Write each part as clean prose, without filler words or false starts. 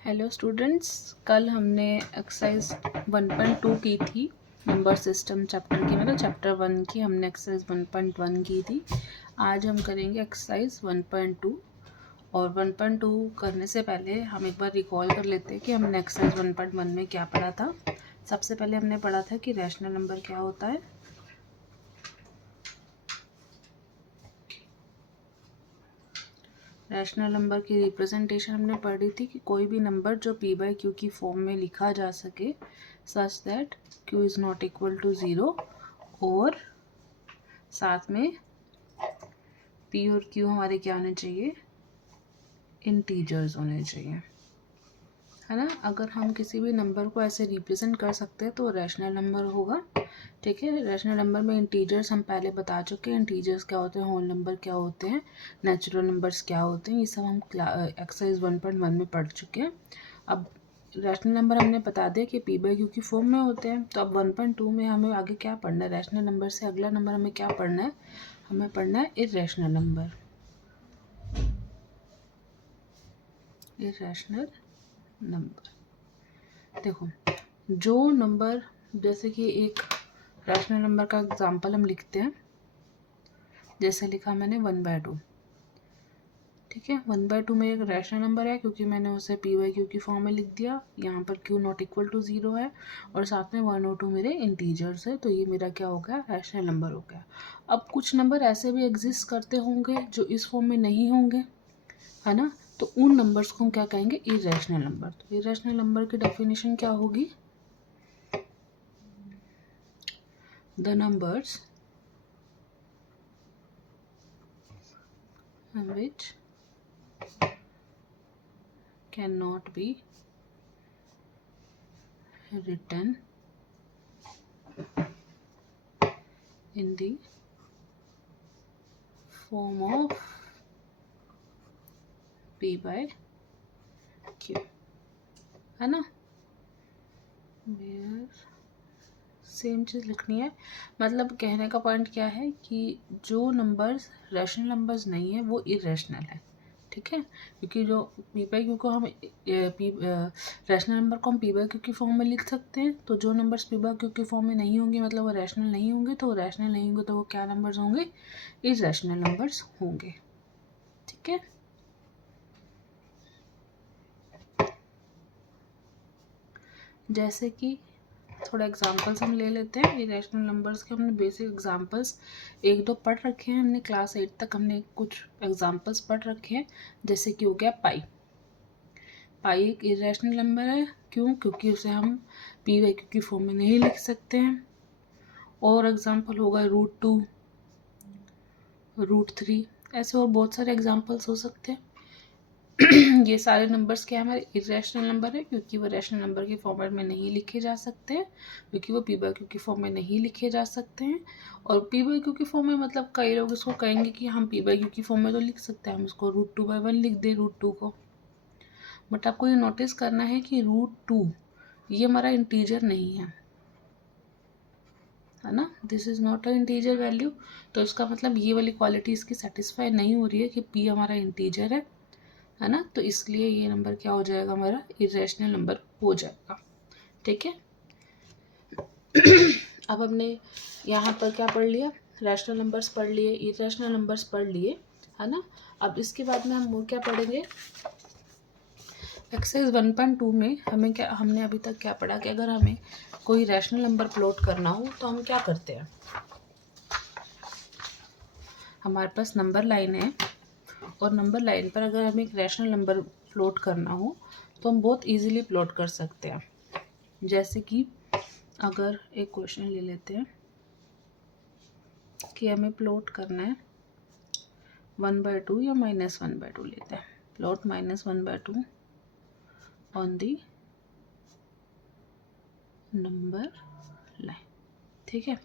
Hello students, कल हमने exercise 1.2 की थी। नंबर सिस्टम चैप्टर की, मतलब चैप्टर 1 की हमने एक्सरसाइज 1.1 की थी। आज हम करेंगे एक्सरसाइज 1.2। और 1.2 करने से पहले हम एक बार रिकॉल कर लेते हैं कि हमने एक्सरसाइज 1.1 में क्या पढ़ा था। सबसे पहले हमने पढ़ा था कि रैशनल नंबर क्या होता है। रैशनल नंबर की रिप्रेजेंटेशन हमने पढ़ी थी कि कोई भी नंबर जो p बाई क्यू की फॉर्म में लिखा जा सके, such that q is not equal to 0, और साथ में p और q हमारे क्या होने चाहिए, इंटीजर्स होने चाहिए, है ना। अगर हम किसी भी नंबर को ऐसे रिप्रेजेंट कर सकते हैं तो रैशनल नंबर होगा। ठीक है, रैशनल नंबर में इंटीजर्स हम पहले बता चुके हैं। इंटीजर्स क्या होते हैं, होल नंबर क्या होते हैं, नेचुरल नंबर्स क्या होते हैं, ये सब हम एक्सरसाइज 1.1 में पढ़ चुके हैं। अब रैशनल नंबर हमने बता दिया कि p बाई क्यू की फॉर्म में होते हैं। तो अब 1.2 में हमें आगे क्या पढ़ना है, रैशनल नंबर से अगला नंबर हमें क्या पढ़ना है, हमें पढ़ना है इर्रेशनल नंबर। इर्रेशनल नंबर, देखो जो नंबर, जैसे कि एक रैशनल नंबर का एग्जांपल हम लिखते हैं, जैसे लिखा मैंने 1/2। ठीक है, 1/2 में एक रैशनल नंबर है क्योंकि मैंने उसे p बाई क्यू की फॉर्म में लिख दिया। यहाँ पर q नॉट इक्वल टू 0 है और साथ में 1 और 2 मेरे इंटीजर्स है, तो ये मेरा क्या हो गया, रैशनल नंबर हो गया। अब कुछ नंबर ऐसे भी एग्जिस्ट करते होंगे जो इस फॉर्म में नहीं होंगे, है ना, तो उन नंबर्स को हम क्या कहेंगे, इर्रेशनल नंबर। तो इर्रेशनल नंबर की डेफिनेशन क्या होगी, the numbers which cannot be written in the form of p by q, है ना। सेम चीज़ लिखनी है। मतलब कहने का पॉइंट क्या है कि जो नंबर्स रैशनल नंबर्स नहीं है वो इरेशनल है। ठीक है, क्योंकि जो p बाई क्यू को हम रैशनल नंबर को हम p बाई क्यू की फॉर्म में लिख सकते हैं, तो जो नंबर्स p बाई क्यू की फॉर्म में नहीं होंगे, मतलब वो रैशनल नहीं होंगे, तो वो रैशनल नहीं होंगे तो वो क्या नंबर्स होंगे, इरेशनल नंबर्स होंगे। ठीक है, जैसे कि थोड़ा एग्जांपल्स हम ले लेते हैं इरेशनल नंबर्स के। हमने बेसिक एग्जांपल्स एक दो पढ़ रखे हैं, हमने क्लास 8 तक हमने कुछ एग्जांपल्स पढ़ रखे हैं। जैसे कि हो गया पाई। पाई एक इरेशनल नंबर है, क्यों, क्योंकि उसे हम p बाई क्यू की फॉर्म में नहीं लिख सकते हैं। और एग्जांपल होगा √2, √3, ऐसे और बहुत सारे एग्जांपल्स हो सकते हैं। ये सारे नंबर्स क्या हमारे इरेशनल नंबर है, क्योंकि वो रैशनल नंबर के फॉर्मेट में नहीं लिखे जा सकते हैं, क्योंकि वो p बाई क्यू की फॉर्म में नहीं लिखे जा सकते हैं। और p बाई क्यू की फॉर्म में, मतलब कई लोग इसको कहेंगे कि हम p बाई क्यू की फॉर्म में तो लिख सकते हैं, हम इसको √2/1 लिख दें √2 को। बट आपको ये नोटिस करना है कि √2 ये हमारा इंटीजर नहीं है ना, this is not a integer value. तो इसका मतलब ये वाली क्वालिटी इसकी सेटिस्फाई नहीं हो रही है कि p हमारा इंटीजर है ना, तो इसलिए ये नंबर क्या हो जाएगा, हमारा इरेशनल नंबर हो जाएगा। ठीक है, अब हमने यहाँ पर क्या पढ़ लिया, रैशनल नंबर्स पढ़ लिए, इरेशनल नंबर्स पढ़ लिए, है ना। अब इसके बाद में हम क्या पढ़ेंगे, एक्सरसाइज 1.2 में हमें क्या, हमने अभी तक क्या पढ़ा कि अगर हमें कोई रैशनल नंबर प्लॉट करना हो तो हम क्या करते हैं, हमारे पास नंबर लाइन है और नंबर लाइन पर अगर हमें एक रैशनल नंबर प्लॉट करना हो तो हम बहुत इजीली प्लॉट कर सकते हैं। जैसे कि अगर एक क्वेश्चन ले लेते हैं कि हमें प्लॉट करना है 1/2 या -1/2 लेते हैं, plot -1/2 on the number line. ठीक है,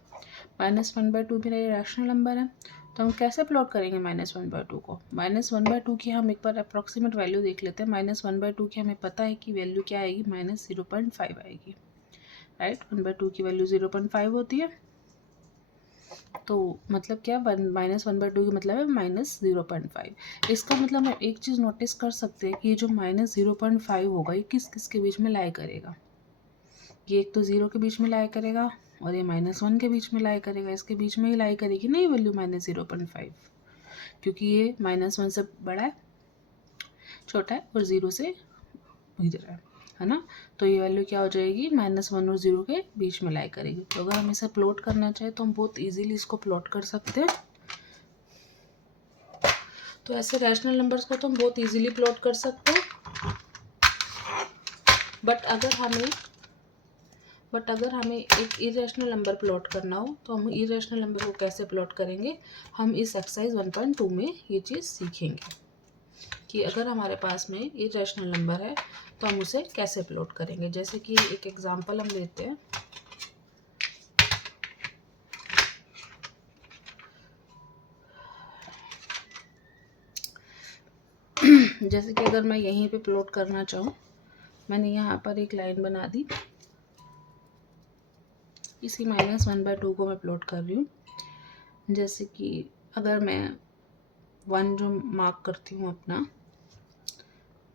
-1/2 मेरा ये रैशनल नंबर है, तो हम कैसे प्लॉट करेंगे -1/2 को। -1/2 की हम एक बार अप्रॉक्सीमेट वैल्यू देख लेते हैं। -1/2 की हमें पता है कि वैल्यू क्या आएगी, -0.5 आएगी, राइट। 1/2 की वैल्यू 0.5 होती है। तो मतलब क्या, -1/2 का मतलब है -0.5। इसका मतलब हम एक चीज़ नोटिस कर सकते हैं कि ये जो -0.5 होगा ये किस किस के बीच में लाई करेगा। ये एक तो 0 के बीच में लाई करेगा और ये -1 के बीच में लाई करेगा। इसके बीच में ही लाई करेगी ना ये वैल्यू -0.5, क्योंकि ये -1 से बड़ा है, छोटा है, और 0 से इधर है ना। तो ये वैल्यू क्या हो जाएगी, -1 और 0 के बीच में लाई करेगी। तो अगर हम इसे प्लॉट करना चाहें तो हम बहुत इजीली इसको प्लॉट कर सकते हैं। तो ऐसे रैशनल नंबर्स को तो हम बहुत इजीली प्लॉट कर सकते हैं। बट अगर हमें एक इरेशनल नंबर प्लॉट करना हो तो हम इरेशनल नंबर को कैसे प्लॉट करेंगे, हम इस एक्सरसाइज 1.2 में ये चीज़ सीखेंगे कि अगर हमारे पास में इरेशनल नंबर है तो हम उसे कैसे प्लॉट करेंगे। जैसे कि एक एग्जांपल हम लेते हैं। जैसे कि अगर मैं यहीं पे प्लॉट करना चाहूँ, मैंने यहाँ पर एक लाइन बना दी, इसी -1/2 को मैं प्लॉट कर रही हूँ। जैसे कि अगर मैं 1 जो मार्क करती हूँ अपना,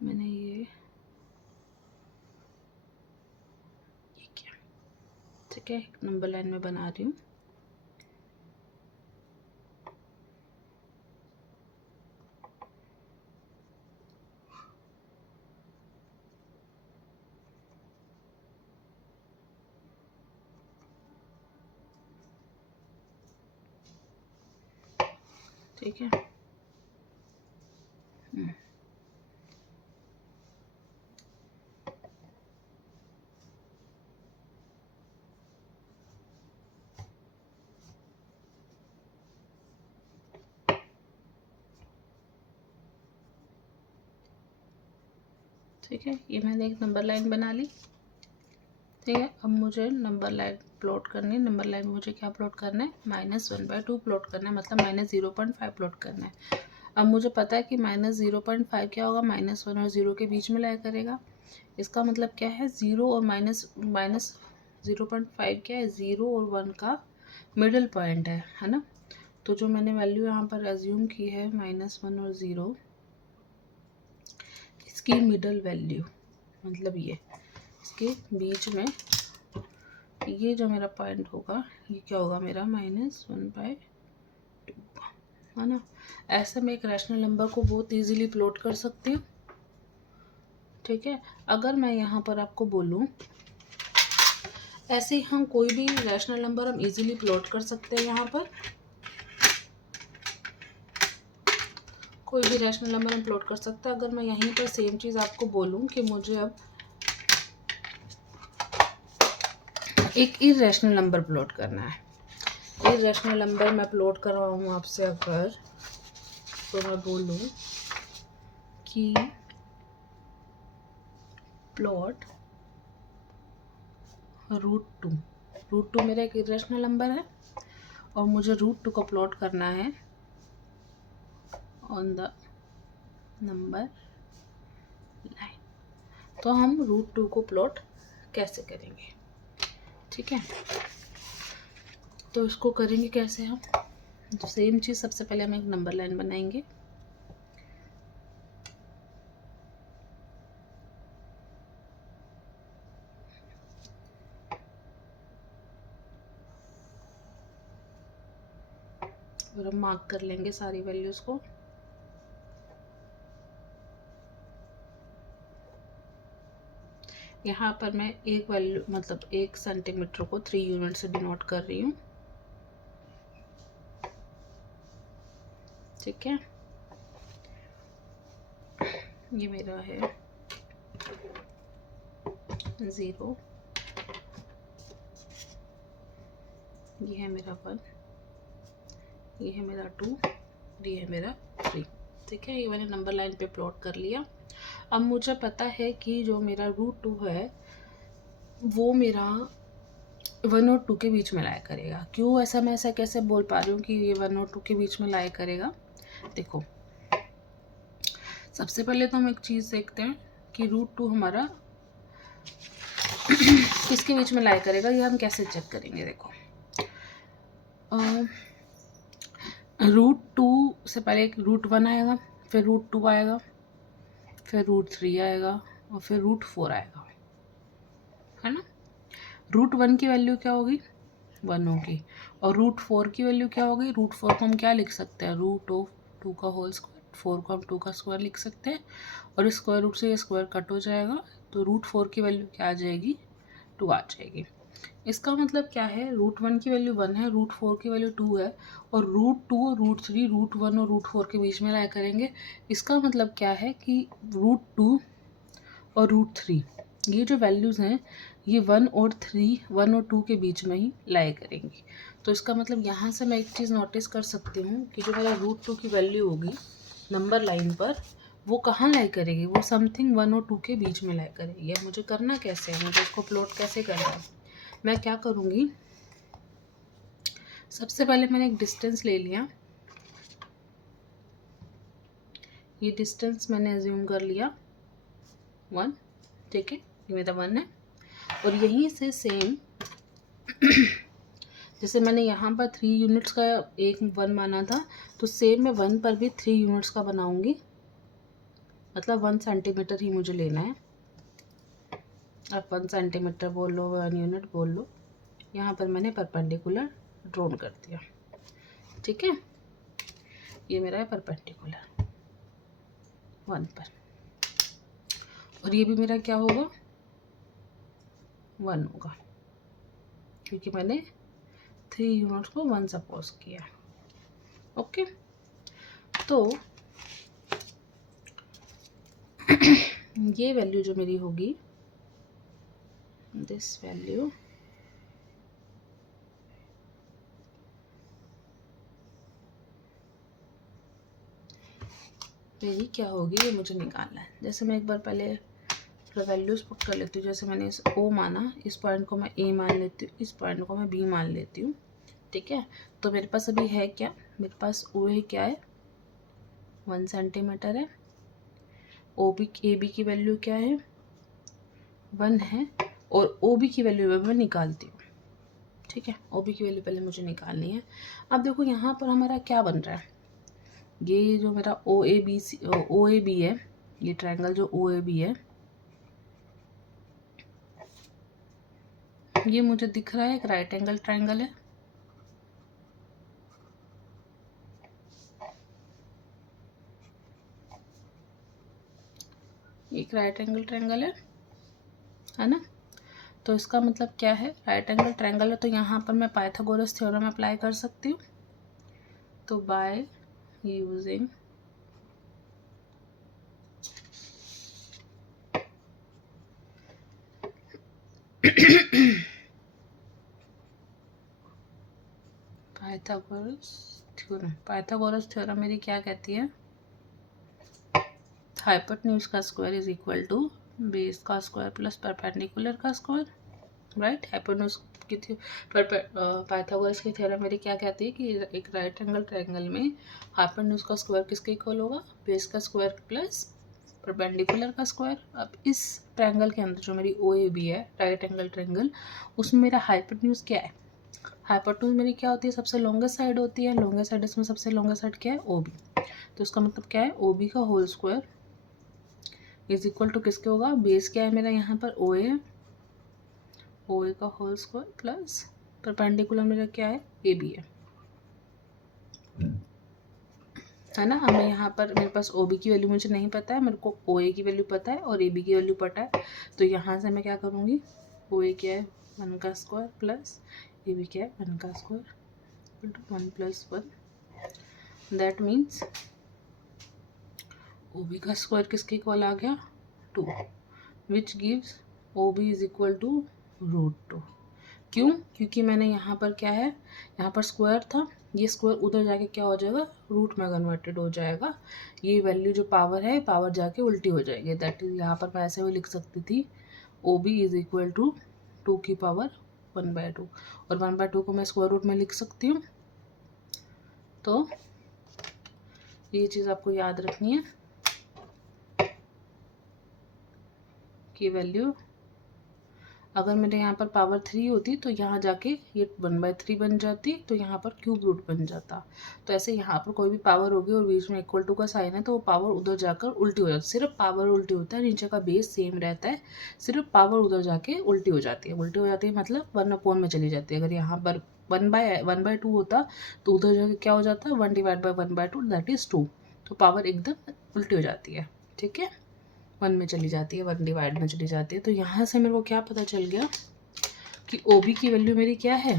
मैंने ये क्या, ठीक है, एक नंबर लाइन में बना रही हूँ। ठीक है, ठीक है, ये मैंने एक नंबर लाइन बना ली। ठीक है, अब मुझे नंबर लाइन प्लॉट करनी है। नंबर लाइन में मुझे क्या प्लॉट करना है, -1/2 प्लॉट करना है, मतलब -0.5 प्लॉट करना है। अब मुझे पता है कि -0.5 क्या होगा, -1 और 0 के बीच में लाया करेगा। इसका मतलब क्या है, 0 और -0.5 क्या है, 0 और 1 का मिडिल पॉइंट है ना। तो जो मैंने वैल्यू यहाँ पर एज्यूम की है -1 और 0, इसकी मिडल वैल्यू मतलब ये इसके बीच में ये जो मेरा पॉइंट होगा ये क्या होगा, मेरा -1/2 है ना। ऐसे मैं एक रैशनल नंबर को बहुत इजीली प्लॉट कर सकती हूँ। ठीक है, अगर मैं यहाँ पर आपको बोलूँ, ऐसे ही हम कोई भी रैशनल नंबर हम इजीली प्लॉट कर सकते हैं। यहाँ पर कोई भी रैशनल नंबर हम प्लॉट कर सकते हैं। अगर मैं यहीं पर सेम चीज़ आपको बोलूँ कि मुझे अब एक इरेशनल नंबर प्लॉट करना है, इरेशनल नंबर मैं प्लॉट कर रहा हूँ आपसे, अगर तो मैं बोलूँ कि प्लॉट √2 मेरा एक इरेशनल नंबर है और मुझे √2 को प्लॉट करना है ऑन द नंबर लाइन। तो हम √2 को प्लॉट कैसे करेंगे, ठीक है। तो इसको करेंगे कैसे हम, तो सेम चीज़, सबसे पहले हम एक नंबर लाइन बनाएंगे। और हम मार्क कर लेंगे सारी वैल्यूज़ को। यहाँ पर मैं एक वैल्यू मतलब 1 सेंटीमीटर को 3 यूनिट से डिनोट कर रही हूँ। ठीक है, ये मेरा है 0, ये है मेरा 1, ये है मेरा 2, ये है मेरा 3। ठीक है, ये मैंने नंबर लाइन पे प्लॉट कर लिया। अब मुझे पता है कि जो मेरा √2 है वो मेरा 1 और 2 के बीच में लाया करेगा। क्यों ऐसा, मैं ऐसा कैसे बोल पा रही हूँ कि ये 1 और 2 के बीच में लाया करेगा। देखो, सबसे पहले तो हम एक चीज़ देखते हैं कि √2 हमारा किसके बीच में लाया करेगा, ये हम कैसे चेक करेंगे। देखो, √2 से पहले एक √1 आएगा, फिर √2 आएगा, फिर √3 आएगा और फिर √4 आएगा, है ना। √1 की वैल्यू क्या होगी? 1 होगी। और √4 की वैल्यू क्या होगी? √4 को हम क्या लिख सकते हैं? √2 का होल स्क्वायर, 4 को हम 2 का स्क्वायर लिख सकते हैं, और इस स्क्वायर रूट से ये स्क्वायर कट हो जाएगा, तो √4 की वैल्यू क्या आ जाएगी? 2 आ जाएगी। इसका मतलब क्या है? √1 की वैल्यू 1 है, √4 की वैल्यू 2 है, और √2 और √3 √1 और √4 के बीच में लाया करेंगे। इसका मतलब क्या है कि √2 और √3 ये जो वैल्यूज़ हैं ये 1 और 2 के बीच में ही लाया करेंगी। तो इसका मतलब यहाँ से मैं एक चीज़ नोटिस कर सकती हूँ कि जो मेरा √2 की वैल्यू होगी नंबर लाइन पर, वो कहाँ लाई करेगी? वो समथिंग 1 और 2 के बीच में लाई करेगी। अब मुझे करना कैसे है? मुझे इसको प्लॉट कैसे करना है? मैं क्या करूँगी, सबसे पहले मैंने एक डिस्टेंस ले लिया, ये डिस्टेंस मैंने एज्यूम कर लिया 1, ठीक है, ये मेरा 1 है। और यहीं से सेम जैसे मैंने यहाँ पर 3 यूनिट्स का एक 1 माना था, तो सेम मैं 1 पर भी 3 यूनिट्स का बनाऊँगी, मतलब 1 सेंटीमीटर ही मुझे लेना है। आप 1 सेंटीमीटर बोल लो, 1 यूनिट बोल लो। यहाँ पर मैंने परपेंडिकुलर ड्रॉन कर दिया, ठीक है, ये मेरा है परपेंडिकुलर 1 पर, और ये भी मेरा क्या होगा? 1 होगा, क्योंकि मैंने 3 यूनिट्स को 1 सपोज किया। ओके, तो ये वैल्यू जो मेरी होगी, दिस वैल्यू मेरी क्या होगी, ये मुझे निकालना है। जैसे मैं एक बार पहले वैल्यूज पुट कर लेती हूँ। जैसे मैंने इस O माना, इस पॉइंट को मैं A मान लेती हूँ, इस पॉइंट को मैं B मान लेती हूँ, ठीक है। तो मेरे पास अभी है क्या? मेरे पास OA क्या है? 1 सेंटीमीटर है। AB की वैल्यू क्या है? 1 है, और OB की वैल्यू मैं निकालती हूँ, ठीक है। OB की वैल्यू पहले मुझे निकालनी है। अब देखो यहाँ पर हमारा क्या बन रहा है, ये जो मेरा OAB है, ये ट्रायंगल जो OAB है, ये मुझे दिख रहा है एक राइट एंगल ट्रायंगल है, एक राइट एंगल ट्रायंगल है ना। तो इसका मतलब क्या है? राइट एंगल ट्रायंगल है, तो यहाँ पर मैं पाइथागोरस थ्योरम अप्लाई कर सकती हूँ। तो बाय यूजिंग पाइथागोरस थ्योरम मेरी क्या कहती है? हाइपोटेन्यूज का square is equal to base का स्क्वायर प्लस परपेंडिकुलर का स्क्वायर, राइट। हाइपोटेन्यूज की पाइथागोरस की थ्योरम मेरी क्या कहती है कि एक राइट एंगल ट्रायंगल में हाइपोटेन्यूज का स्क्वायर किसके इक्वल होगा? बेस का स्क्वायर प्लस परपेंडिकुलर का स्क्वायर। अब इस ट्रायंगल के अंदर जो मेरी OAB है, राइट एंगल ट्रायंगल, उसमें मेरा हाइपोटेन्यूज क्या है? हाइपोटेन्यूज मेरी क्या होती है? सबसे लॉन्गेस्ट साइड होती है। लॉन्गेस्ट साइड, इसमें सबसे लॉन्गेस्ट साइड क्या है? OB। तो इसका मतलब क्या है? OB का whole square is equal to किसके होगा? बेस क्या है मेरा यहाँ पर? OA है, OA का होल स्क्वायर प्लस परपेंडिकुलर मेरा क्या है? AB है ना। हमें यहाँ पर मेरे पास OB की वैल्यू मुझे नहीं पता है, मेरे को OA की वैल्यू पता है और AB की वैल्यू पता है। तो यहाँ से मैं क्या करूँगी? OA क्या है? 1 का स्क्वायर प्लस AB क्या है? 1 का स्क्वायर 1 + 1। दैट मीन्स OB का स्क्वायर किसके इक्वल आ गया? 2, which gives OB is equal to √2। क्यों? क्योंकि मैंने यहाँ पर क्या है, यहाँ पर स्क्वायर था, ये स्क्वायर उधर जाके क्या हो जाएगा? रूट में कन्वर्टेड हो जाएगा। ये वैल्यू जो पावर है, पावर जाके उल्टी हो जाएगी। दैट इज, यहाँ पर मैं ऐसे भी लिख सकती थी OB इज इक्वल टू 2 की पावर 1/2, और 1/2 को मैं स्क्वायर रूट में लिख सकती हूँ। तो ये चीज़ आपको याद रखनी है कि वैल्यू अगर मेरे यहाँ पर पावर 3 होती तो यहाँ जाके ये 1/3 बन जाती, तो यहाँ पर क्यूब रूट बन जाता। तो ऐसे यहाँ पर कोई भी पावर होगी और बीच में इक्वल टू का साइन है तो वो पावर उधर जाकर उल्टी हो जाती है। सिर्फ पावर उल्टी होता है, नीचे का बेस सेम रहता है, सिर्फ पावर उधर जाके उल्टी हो जाती है। उल्टी हो जाती है मतलब 1/4 में चली जाती है। अगर यहाँ पर 1/2 होता तो उधर जाके क्या हो जाता, 1/1/2 दैट इज़ 2। तो पावर एकदम उल्टी हो जाती है, ठीक है, 1 में चली जाती है, 1 डिवाइड में चली जाती है। तो यहाँ से मेरे को क्या पता चल गया कि OB की वैल्यू मेरी क्या है,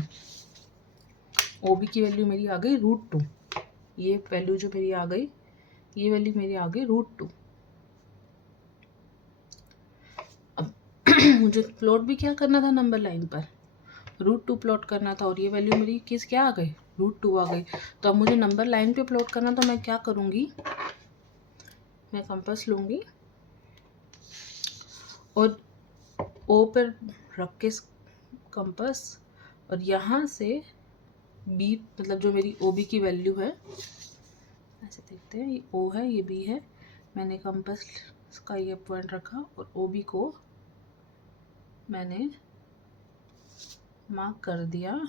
OB की वैल्यू मेरी आ गई √2। ये वैल्यू जो मेरी आ गई, ये वैल्यू मेरी आ गई √2। अब मुझे प्लॉट भी क्या करना था, नंबर लाइन पर √2 प्लॉट करना था, और ये वैल्यू मेरी किस क्या आ गई, √2 आ गई। तो अब मुझे नंबर लाइन पे प्लॉट करना, तो मैं क्या करूँगी, मैं कंपास लूँगी और O पर रख के कंपास, और यहाँ से B मतलब जो मेरी OB की वैल्यू है, ऐसे देखते हैं, ये O है, ये B है, मैंने कंपास का ये पॉइंट रखा और OB को मैंने मार्क कर दिया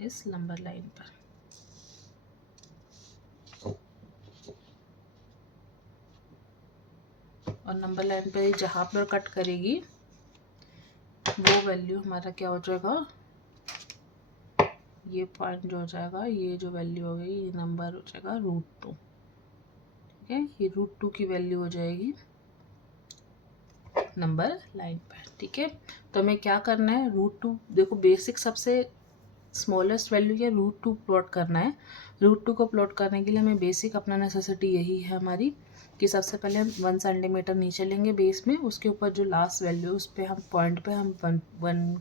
इस नंबर लाइन पर। और नंबर लाइन पर जहाँ पर कट करेगी वो वैल्यू हमारा क्या हो जाएगा, ये पॉइंट जो हो जाएगा, ये जो वैल्यू हो गई, ये नंबर हो जाएगा √2, ठीक है, ये √2 की वैल्यू हो जाएगी नंबर लाइन पर, ठीक है। तो हमें क्या करना है, √2, देखो बेसिक सबसे स्मॉलेस्ट वैल्यू क्या, √2 प्लॉट करना है। √2 को प्लॉट करने के लिए हमें बेसिक अपना नेसेसिटी यही है हमारी कि सबसे पहले हम 1 सेंटीमीटर नीचे लेंगे बेस में, उसके ऊपर जो लास्ट वैल्यू उस पर हम पॉइंट पे हम 1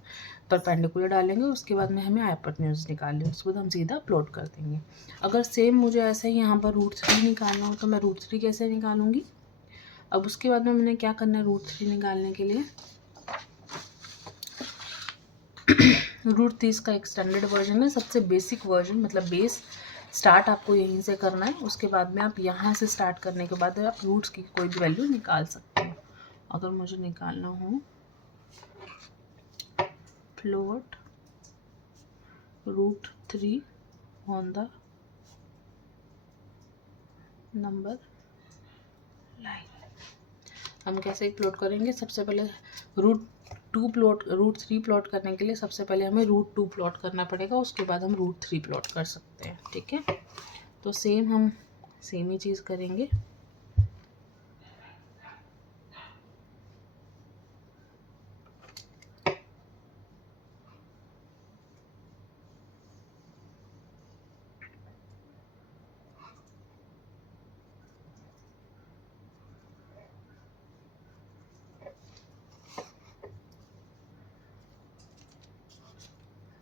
परपेंडिकुलर डालेंगे, उसके बाद में हमें हाइपोटेन्यूज निकालनी है, उसके बाद हम सीधा प्लॉट कर देंगे। अगर सेम मुझे ऐसा ही यहाँ पर √3 निकालना हो तो मैं √3 कैसे निकालूंगी। अब उसके बाद में मैंने क्या करना है, √3 निकालने के लिए √30 का एक स्टैंडर्ड वर्जन है, सबसे बेसिक वर्जन, मतलब बेस स्टार्ट आपको यहीं से करना है, उसके बाद में आप यहाँ से स्टार्ट करने के बाद आप रूट्स की कोई भी वैल्यू निकाल सकते हो। अगर मुझे निकालना हो plot √3 on the number line, हम कैसे प्लॉट करेंगे, सबसे पहले √3 प्लॉट करने के लिए सबसे पहले हमें √2 प्लॉट करना पड़ेगा, उसके बाद हम √3 प्लॉट कर सकते हैं, ठीक है। तो हम सेम ही चीज़ करेंगे।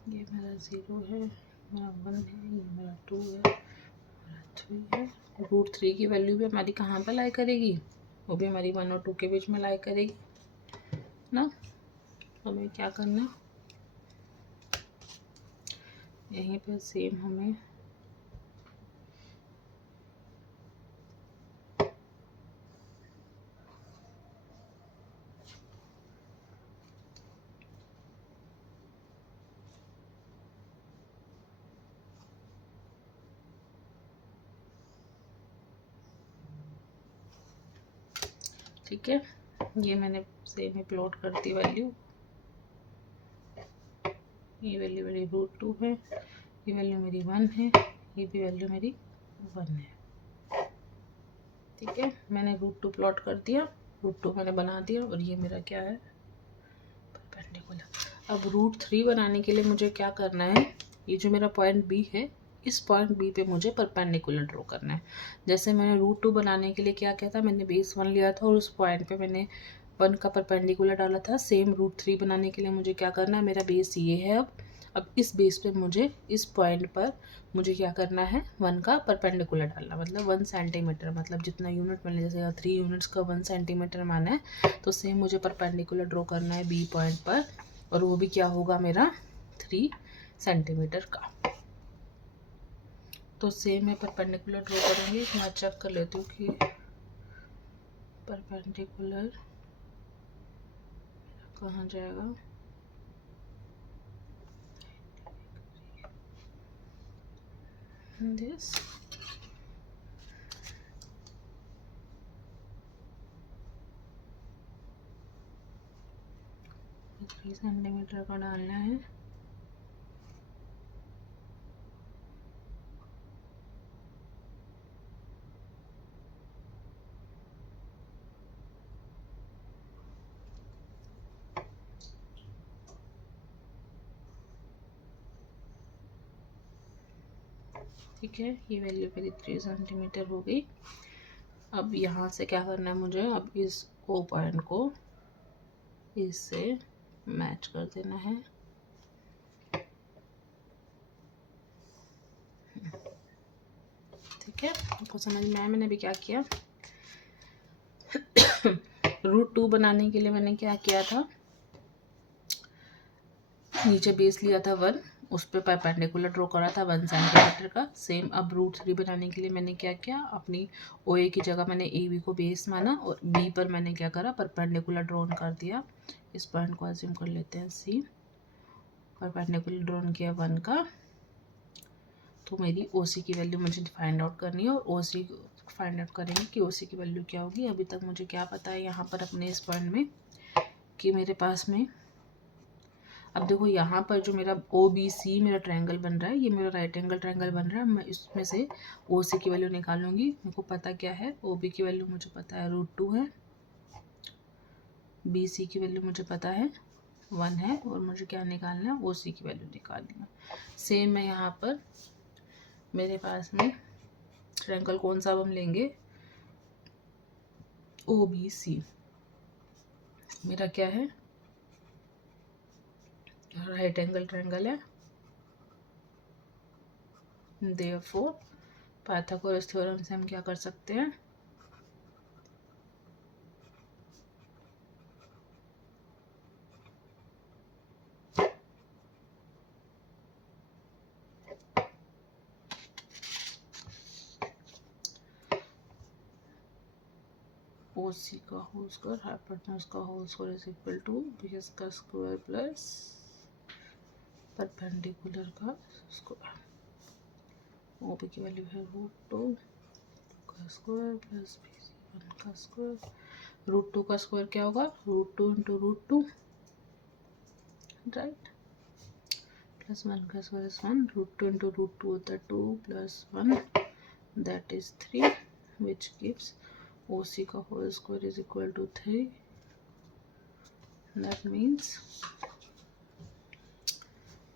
ये मेरा 0 है, मेरा 1 है, ये मेरा 2 है, मेरा 3 है। √3 की वैल्यू भी हमारी कहाँ पर लाई करेगी, वो भी हमारी 1 और 2 के बीच में लाई करेगी ना। हमें क्या करना है, यहीं पर सेम हमें ठीक है, ये मैंने सेम ही प्लॉट कर दी वैल्यू, ये वैल्यू मेरी √2 है, ये वैल्यू मेरी 1 है, ये भी वैल्यू मेरी 1 है, ठीक है। मैंने √2 प्लॉट कर दिया, √2 मैंने बना दिया, और ये मेरा क्या है, परपेंडिकुलर। अब √3 बनाने के लिए मुझे क्या करना है, ये जो मेरा पॉइंट B है, इस पॉइंट B पे मुझे परपेंडिकुलर ड्रॉ करना है। जैसे मैंने √2 बनाने के लिए क्या किया था, मैंने बेस 1 लिया था और उस पॉइंट पे मैंने 1 का परपेंडिकुलर डाला था। सेम √3 बनाने के लिए मुझे क्या करना है, मेरा बेस ये है। अब इस बेस पे मुझे इस पॉइंट पर मुझे क्या करना है, 1 का परपेंडिकुलर डालना, मतलब 1 सेंटीमीटर, मतलब जितना यूनिट मैंने जैसे 3 यूनिट्स का 1 सेंटीमीटर माना है, तो सेम मुझे परपेंडिकुलर ड्रॉ करना है B पॉइंट पर, और वो भी क्या होगा मेरा 3 सेंटीमीटर का। तो सेम है, परपेंडिकुलर ड्रॉ करेंगे। मैं चेक कर लेती हूँ कि परपेंडिकुलर कहाँ जाएगा, दिस 3 सेंटीमीटर का डालना है। ठीक है, ये वैल्यू मेरी 3 सेंटीमीटर हो गई। अब यहाँ से क्या करना है मुझे, अब इस ओ पॉइंट को इससे मैच कर देना है। ठीक है, आपको समझ में आया मैंने अभी क्या किया। √2 बनाने के लिए मैंने क्या किया था, नीचे बेस लिया था 1, उस पर परपेंडिकुलर ड्रॉ करा था 1 सेंटीमीटर का। सेम अब √3 बनाने के लिए मैंने क्या किया, अपनी OA की जगह मैंने AB को बेस माना और B पर मैंने क्या करा, परपेंडिकुलर ड्रॉन कर दिया। इस पॉइंट को अज्यूम कर लेते हैं C, परपेंडिकुलर ड्रॉन किया 1 का। तो मेरी OC की वैल्यू मुझे फाइंड आउट करनी है और OC फाइंड आउट करेंगे कि OC की वैल्यू क्या होगी। अभी तक मुझे क्या पता है यहाँ पर अपने इस पॉइंट में कि मेरे पास में, अब देखो यहाँ पर जो मेरा OBC मेरा ट्रायंगल बन रहा है, ये मेरा राइट एंगल ट्रायंगल बन रहा है। मैं इसमें से OC की वैल्यू निकालूंगी। मेरे को पता क्या है, OB की वैल्यू मुझे पता है √2 है, BC की वैल्यू मुझे पता है 1 है, और मुझे क्या निकालना है, OC की वैल्यू निकालनी है। सेम है यहाँ पर मेरे पास में ट्रायंगल कौन सा हम लेंगे, OBC मेरा क्या है, राइट एंगल ट्रायंगल है। देयरफॉर पाइथागोरस थ्योरम से हम क्या कर सकते हैं, OC का होल स्क्वायर हाइपोटेन्यूज का whole square is equal to base का स्क्वायर प्लस परपेंडिकुलर का स्क्वायर। OB की वैल्यू है √2 का स्क्वायर प्लस BC1 का स्क्वायर। √2 का स्क्वायर क्या होगा, √2 इंटू √2, राइट, प्लस 1 का स्क्वायर इज 1, √2 इंटू √2 होता है 2 plus 1 that is 3 which gives OC का whole square is equal to 3। That means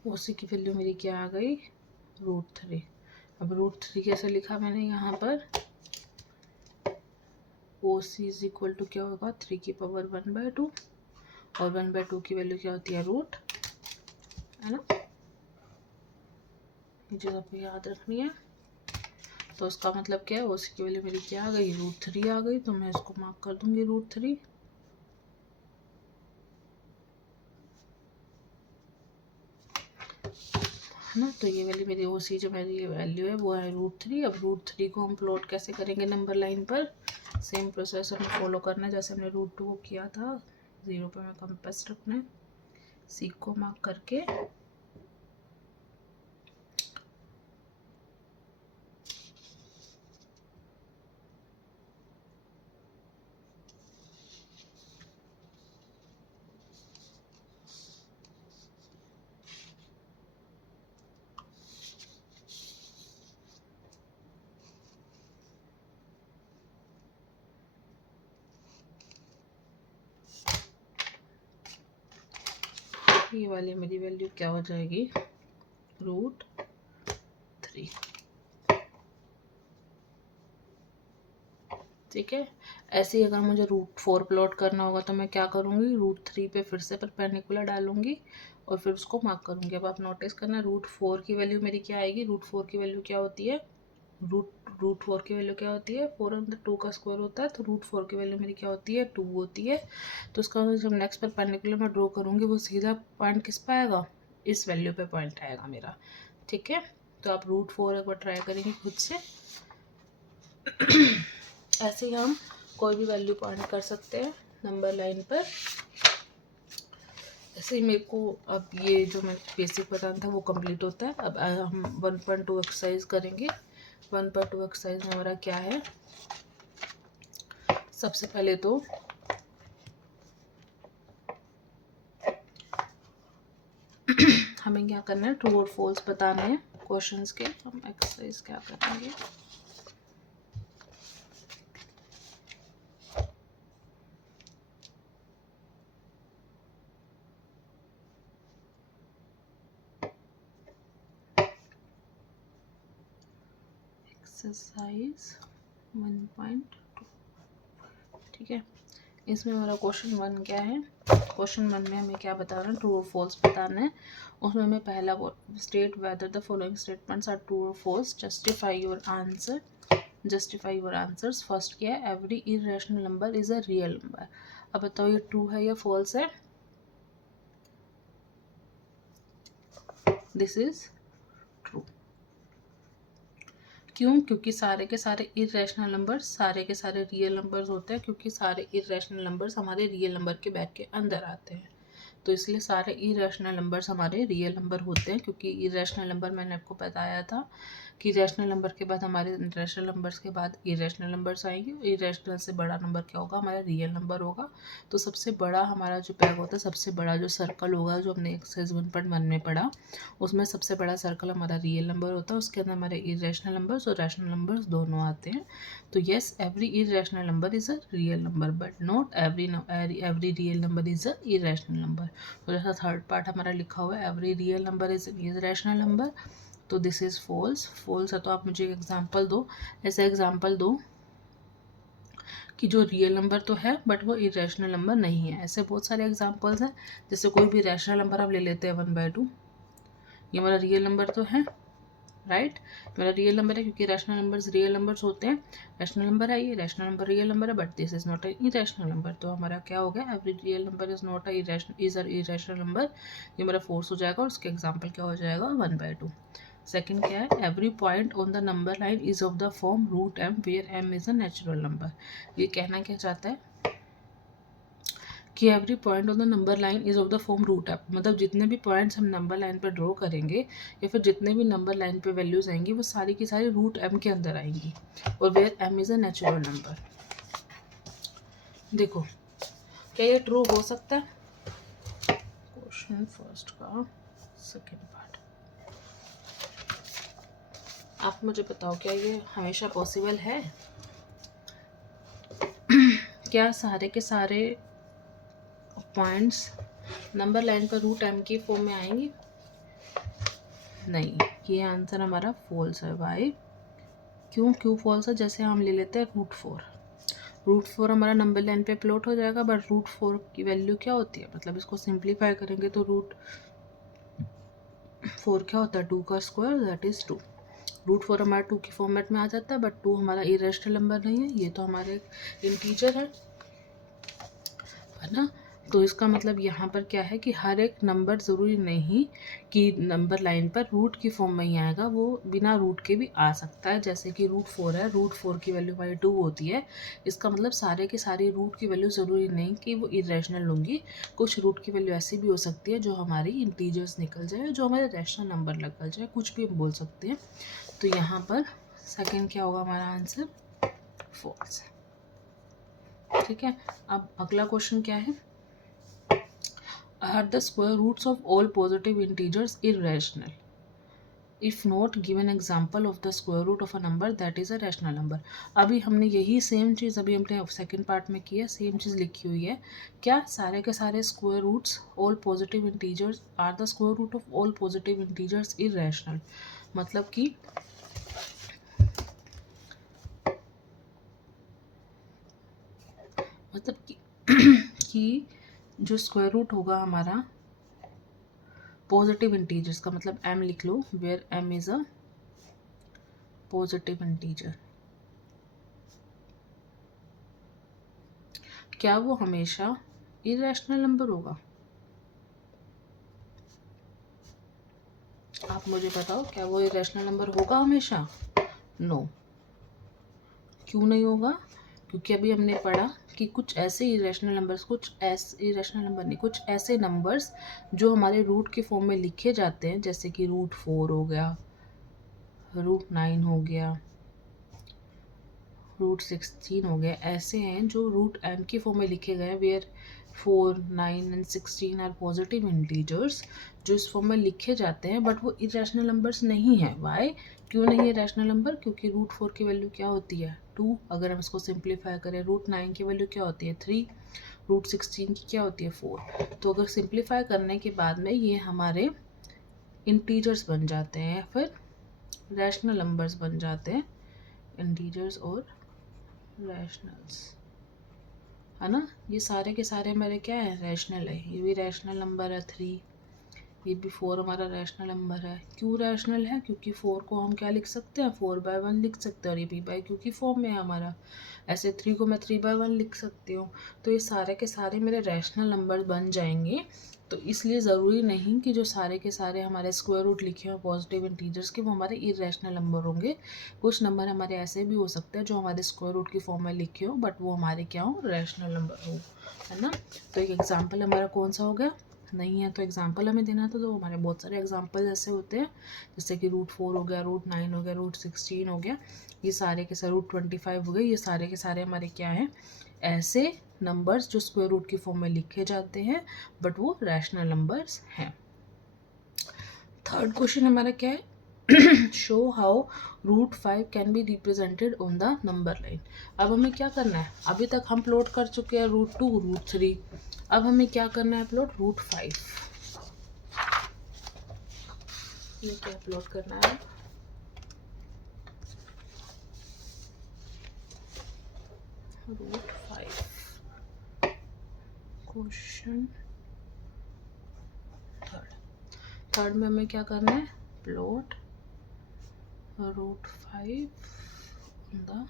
OC की वैल्यू मेरी क्या आ गई, √3। अब √3 कैसे लिखा मैंने यहाँ पर, OC इज इक्वल टू क्या होगा, 3 की पावर 1/2, और 1/2 की वैल्यू क्या होती है, रूट, है ना, ये चीज़ आपको याद रखनी है। तो उसका मतलब क्या है, OC की वैल्यू मेरी क्या आ गई, √3 आ गई। तो मैं इसको मार्क कर दूंगी √3। है ना, तो ये वैल्यू मेरी OC जो मेरी ये वैल्यू है वो है √3। अब √3 को हम प्लॉट कैसे करेंगे नंबर लाइन पर, सेम प्रोसेस हमें फॉलो करना है जैसे हमने √2 को किया था। 0 पे हमें कंपास रखना है, C को मार्क करके ये वाली मेरी वैल्यू क्या हो जाएगी, √3। ठीक है, ऐसे ही अगर मुझे √4 प्लॉट करना होगा तो मैं क्या करूँगी, √3 पे फिर से परपेंडिकुलर डालूंगी और फिर उसको मार्क करूँगी। अब आप नोटिस करना √4 की वैल्यू मेरी क्या आएगी, √4 की वैल्यू क्या होती है, √4 की वैल्यू क्या होती है, 4 अंदर 2 का स्क्वायर होता है। तो √4 की वैल्यू मेरी क्या होती है, 2 होती है। तो उसका जब नेक्स्ट परपेंडिकुलर मैं ड्रॉ करूँगी वो सीधा पॉइंट किस पे आएगा, इस वैल्यू पे पॉइंट आएगा मेरा। ठीक है, तो आप √4 एक बार ट्राई करेंगे खुद से। ऐसे ही हम कोई भी वैल्यू पॉइंट कर सकते हैं नंबर लाइन पर। ऐसे ही मेरे को अब ये जो मैं बेसिक बताना था वो कंप्लीट होता है। अब हम 1.2 एक्सरसाइज करेंगे। 1.2 एक्सरसाइज में हमारा क्या है, सबसे पहले तो हमें क्या करना है, ट्रू और फॉल्स बताने हैं क्वेश्चंस के। हम एक्सरसाइज क्या करेंगे, एक्सरसाइज 1.2, ठीक है। इसमें हमारा क्वेश्चन 1 क्या है, क्वेश्चन 1 में हमें क्या बताना है, ट्रू और फॉल्स बताना है। उसमें हमें पहला state whether the following statements are true और false, justify your answer, justify your answers. First क्या है, every irrational number is a real number. अब बताओ ये ट्रू है या फॉल्स है। This is true. क्यों, क्योंकि सारे के सारे इरेशनल नंबर्स सारे के सारे रियल नंबर्स होते हैं, क्योंकि सारे इरेशनल नंबर्स हमारे रियल नंबर के बैग के अंदर आते हैं, तो इसलिए सारे इरेशनल नंबर्स हमारे रियल नंबर होते हैं। क्योंकि इरेशनल नंबर मैंने आपको बताया था कि रैशनल नंबर के बाद हमारे रैशनल नंबर्स के बाद इरेशनल नंबर्स आएंगे। इरेशनल से बड़ा नंबर क्या होगा, हमारा रियल नंबर होगा। तो सबसे बड़ा हमारा जो बैग होता है, सबसे बड़ा जो सर्कल होगा, जो हमने एक्सरसाइज 1.1 में पढ़ा, उसमें सबसे बड़ा सर्कल हमारा रियल नंबर होता है। उसके अंदर हमारे इरेशनल नंबर्स और रैशनल नंबर्स दोनों आते हैं। तो yes, every irrational number is a real number, but not every real number is a irrational number. तो जैसा थर्ड पार्ट हमारा लिखा हुआ है, every real number is irrational number, तो दिस इज फॉल्स। फॉल्स है तो आप मुझे एग्जांपल दो, ऐसा एग्जांपल दो कि जो रियल नंबर तो है बट वो इरेशनल नंबर नहीं है। ऐसे बहुत सारे एग्जांपल्स हैं। जैसे कोई भी रैशनल नंबर आप ले लेते हैं 1/2, ये हमारा रियल नंबर तो है, राइट। मेरा रियल नंबर है क्योंकि रैशनल नंबर्स रियल नंबर्स होते हैं। रैशनल नंबर है, ये रैशनल नंबर रियल नंबर है, but this is not a irrational number. तो हमारा क्या हो गया, every real number is not a irrational number, ये हमारा फोर्स हो जाएगा। और उसके एग्जाम्पल क्या हो जाएगा, 1/2। सेकंड क्या है, every point on the number line is of the form root M where M is a natural number. ये कहना क्या चाहता है कि every point on the number line is of the form root M, मतलब जितने भी पॉइंट्स हम नंबर लाइन पर ड्रॉ करेंगे या फिर जितने भी नंबर लाइन पे वैल्यूज आएंगी वो सारी की सारी रूट एम के अंदर आएंगी, और where M is a natural number. देखो क्या ये ट्रू हो सकता है, क्वेश्चन फर्स्ट का सेकेंड पार्ट। आप मुझे बताओ क्या ये हमेशा पॉसिबल है। क्या सारे के सारे पॉइंट्स नंबर लाइन पर रूट एम की फॉर्म में आएंगी, नहीं। ये आंसर हमारा फॉल्स है। वाई, क्यों फॉल्स है, जैसे हम ले लेते हैं रूट फोर हमारा नंबर लाइन पे प्लॉट हो जाएगा, बट रूट 4 की वैल्यू क्या होती है, मतलब इसको सिंप्लीफाई करेंगे तो रूट 4 क्या होता है, 2 का स्क्वायर, दैट इज 2। रूट 4 हमारा 2 की फॉर्मेट में आ जाता है, बट 2 हमारा इरेशनल नंबर नहीं है, ये तो हमारे इंटीजर है ना। तो इसका मतलब यहाँ पर क्या है कि हर एक नंबर ज़रूरी नहीं कि नंबर लाइन पर रूट की फॉर्म में ही आएगा, वो बिना रूट के भी आ सकता है। जैसे कि रूट 4 है, रूट 4 की वैल्यू हमारी 2 होती है, इसका मतलब सारे के सारे रूट की वैल्यू ज़रूरी नहीं कि वो इरेशनल लूँगी। कुछ रूट की वैल्यू ऐसी भी हो सकती है जो हमारी इंटीजर्स निकल जाए, जो हमारे रैशनल नंबर निकल जाए, कुछ भी हम बोल सकते हैं। तो यहाँ पर सेकेंड क्या होगा हमारा आंसर, फॉल्स। ठीक है, अब अगला क्वेश्चन क्या है, are the square roots of all positive integers irrational? If not, give an example of the square root of a number that is a rational number. अभी हमने यही सेम चीज़ अभी हमने सेकेंड पार्ट में किया, सेम चीज़ लिखी हुई है। क्या सारे के सारे square roots all positive integers are the square root of all positive integers irrational, मतलब कि जो स्क्वायर रूट होगा हमारा पॉजिटिव इंटीजर्स का, मतलब m लिख लो, where m is a positive integer, क्या वो हमेशा इरेशनल नंबर होगा। आप मुझे बताओ क्या वो इरेशनल नंबर होगा हमेशा, नो। क्यों नहीं होगा, क्योंकि अभी हमने पढ़ा कि कुछ ऐसे इरेशनल नंबर्स, कुछ ऐसे इरेशनल नंबर नहीं, कुछ ऐसे नंबर्स जो हमारे रूट के फॉर्म में लिखे जाते हैं, जैसे कि √4 हो गया, √9 हो गया, √16 हो गया, ऐसे हैं जो √m की फॉर्म में लिखे गए हैं, where 4, 9 and 16 are positive integers, जो इस फॉर्म में लिखे जाते हैं, बट वो इरेशनल नंबर्स नहीं है। वाई, क्यों नहीं है रैशनल नंबर? क्योंकि √4 की वैल्यू क्या होती है 2, अगर हम इसको सिंप्लीफाई करें, √9 की वैल्यू क्या होती है 3, √16 की क्या होती है 4। तो अगर सिंप्लीफाई करने के बाद में ये हमारे इंटीजर्स बन जाते हैं, फिर रैशनल नंबर्स बन जाते हैं, इंटीजर्स और रैशनल्स, है ना। ये सारे के सारे हमारे क्या है, रैशनल है। ये भी रैशनल नंबर है 3, ये भी 4 हमारा रैशनल नंबर है। क्यों रैशनल है? क्योंकि 4 को हम क्या लिख सकते हैं, 4/1 लिख सकते हैं, और ये p/q की फॉर्म में है हमारा। ऐसे 3 को मैं 3/1 लिख सकती हूँ। तो ये सारे के सारे मेरे रैशनल नंबर बन जाएंगे। तो इसलिए ज़रूरी नहीं कि जो सारे के सारे हमारे स्क्वायर रूट लिखे हों पॉजिटिव इंटीजर्स के, वो हमारे इरेशनल नंबर होंगे। कुछ नंबर हमारे ऐसे भी हो सकते हैं जो हमारे स्क्वायर रूट की फॉर्म में लिखे हो, बट वो हमारे क्या हो, रैशनल नंबर हो, है ना। तो एक एग्जाम्पल हमारा कौन सा हो गया, नहीं है तो एग्जाम्पल हमें देना था। तो हमारे बहुत सारे एग्जाम्पल ऐसे होते हैं, जैसे कि √4 हो गया, √9 हो गया, √16 हो गया, ये सारे के सारे √25 हो गए, ये सारे के सारे हमारे क्या हैं, ऐसे नंबर्स जो स्क्वायर रूट की फॉर्म में लिखे जाते हैं, बट वो रैशनल नंबर्स हैं। थर्ड क्वेश्चन हमारा क्या है, show how √5 can be represented on the number line. अब हमें क्या करना है, अभी तक हम प्लॉट कर चुके हैं √2, √3, अब हमें क्या करना है, प्लॉट √5। ये क्या प्लॉट करना है, √5। क्वेश्चन थर्ड में हमें क्या करना है, plot √5 on the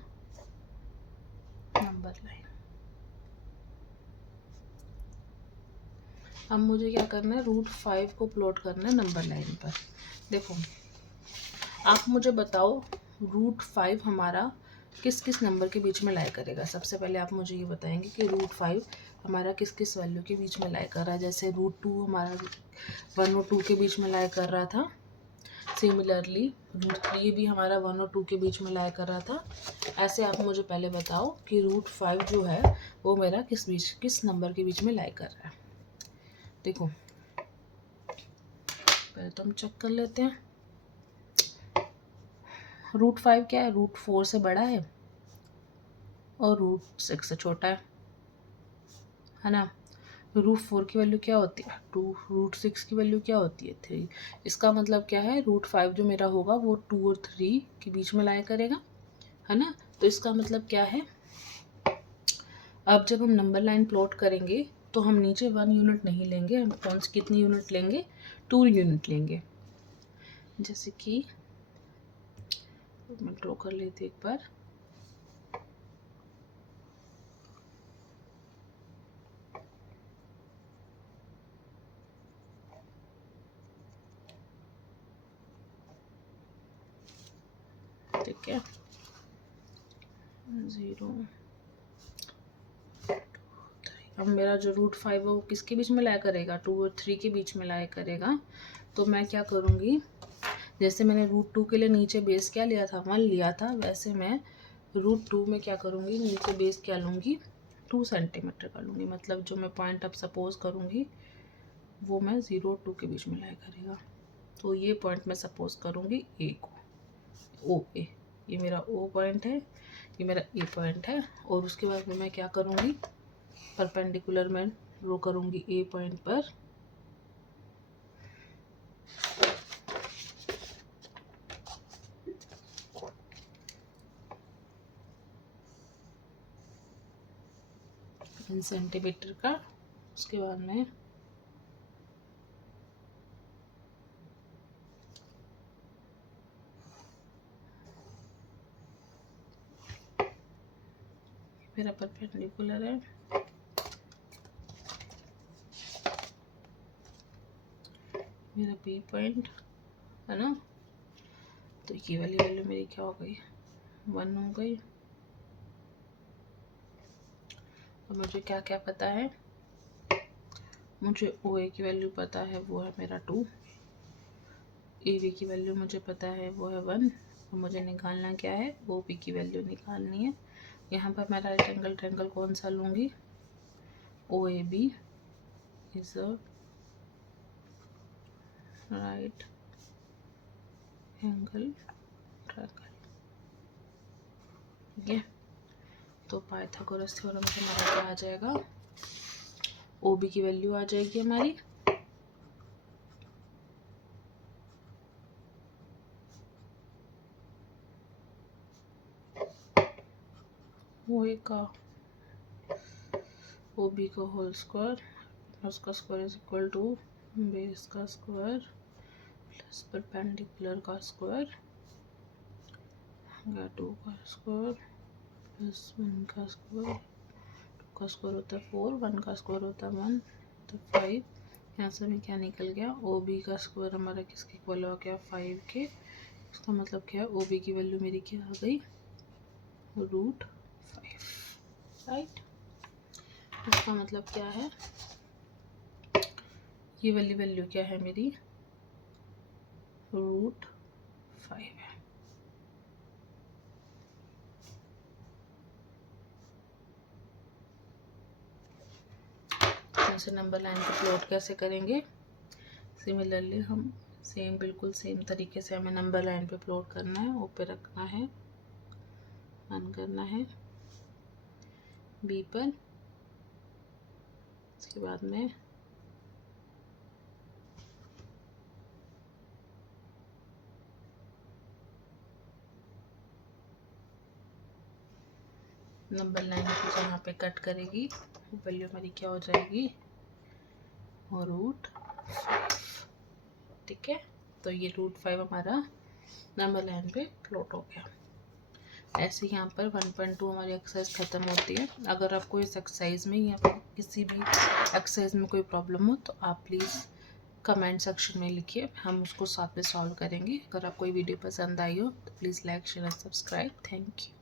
number line. अब मुझे क्या करना है, √5 को प्लॉट करना है नंबर लाइन पर। देखो, आप मुझे बताओ √5 हमारा किस किस नंबर के बीच में लाई करेगा। सबसे पहले आप मुझे ये बताएंगे कि √5 हमारा किस किस वैल्यू के बीच में लाई कर रहा है। जैसे √2 हमारा 1 और 2 के बीच में लाई कर रहा था, सिमिलरली √3 भी हमारा 1 और 2 के बीच में लाई कर रहा था। ऐसे आप मुझे पहले बताओ कि √5 जो है वो मेरा किस नंबर के बीच में लाई कर रहा है। देखो, पहले तो हम चेक कर लेते हैं। √5 क्या है, √4 से बड़ा है और √6 से छोटा है ना। √4 की वैल्यू क्या होती है 2, √6 की वैल्यू क्या होती है 3। इसका मतलब क्या है, √5 जो मेरा होगा वो 2 और 3 के बीच में लाया करेगा, है ना। तो इसका मतलब क्या है, अब जब हम नंबर लाइन प्लॉट करेंगे तो हम नीचे 1 यूनिट नहीं लेंगे, हम कौन सी कितनी यूनिट लेंगे, 2 यूनिट लेंगे। जैसे कि मैं ड्रॉ कर लेती एक बार। ठीक है, 0, 2, 3। अब मेरा जो √5 है वो किसके बीच में लाया करेगा, 2 और 3 के बीच में लाया करेगा। तो मैं क्या करूँगी, जैसे मैंने √2 के लिए नीचे बेस क्या लिया था, 1 लिया था, वैसे मैं √2 में क्या करूँगी, नीचे बेस क्या लूँगी, 2 सेंटीमीटर का लूँगी। मतलब जो मैं पॉइंट अब सपोज करूँगी वो मैं 0 और 2 के बीच में लाया करेगा। तो ये पॉइंट मैं सपोज करूँगी ए को, ओ ए, ये मेरा ओ पॉइंट है, ये मेरा ए पॉइंट है। और उसके बाद में मैं क्या करूँगी, परपेंडिकुलर में ड्रॉ करूँगी ए पॉइंट पर, इन सेंटीमीटर का। उसके बाद में मेरा परपेंडिकुलर है, मेरा बी पॉइंट, है ना। तो ये वाली वैल्यू मेरी क्या हो गई, 1 हो गई। तो मुझे क्या क्या पता है, मुझे OA की वैल्यू पता है, वो है मेरा 2, AV की वैल्यू मुझे पता है, वो है 1, और मुझे निकालना क्या है, OB की वैल्यू निकालनी है। यहाँ पर मैं राइट एंगल ट्रायंगल कौन सा लूँगी, OAB is a right angle triangle. ठीक है, तो पाइथागोरस थ्योरम से हमारा क्या आ जाएगा, OB की वैल्यू आ जाएगी हमारी OA का OB का होल स्क्वायर, उसका square is equal to base का स्क्वायर प्लस परपेंडिकुलर का स्क्वायर, 2 का स्क्वायर प्लस 1 का स्क्वायर, 2 का स्क्वायर होता है 4, 1 का स्क्वायर होता है 1, तो 5। यहाँ से हमें क्या निकल गया, OB का स्क्वायर हमारा किसके इक्वल हो गया, 5 के। इसका मतलब क्या है, OB की वैल्यू मेरी क्या आ गई, √5, राइट। इसका मतलब क्या है, ये वाली वैल्यू क्या है मेरी, √5 है। ऐसे नंबर लाइन पे प्लॉट कैसे करेंगे, सिमिलरली हम सेम बिल्कुल सेम तरीके से हमें नंबर लाइन पे प्लॉट करना है, ओ पे रखना है, रन करना है बी पर, इसके बाद में नंबर लाइन को जहाँ पे कट करेगी वो वैल्यू हमारी क्या हो जाएगी, √5। ठीक है, तो ये √5 हमारा नंबर लाइन पे प्लॉट हो गया। ऐसे यहाँ पर 1.2 हमारी एक्सरसाइज ख़त्म होती है। अगर आपको इस एक्सरसाइज में या फिर किसी भी एक्सरसाइज में कोई प्रॉब्लम हो तो आप प्लीज़ कमेंट सेक्शन में लिखिए, हम उसको साथ में सॉल्व करेंगे। अगर आपको ये वीडियो पसंद आई हो तो please like share and subscribe. Thank you.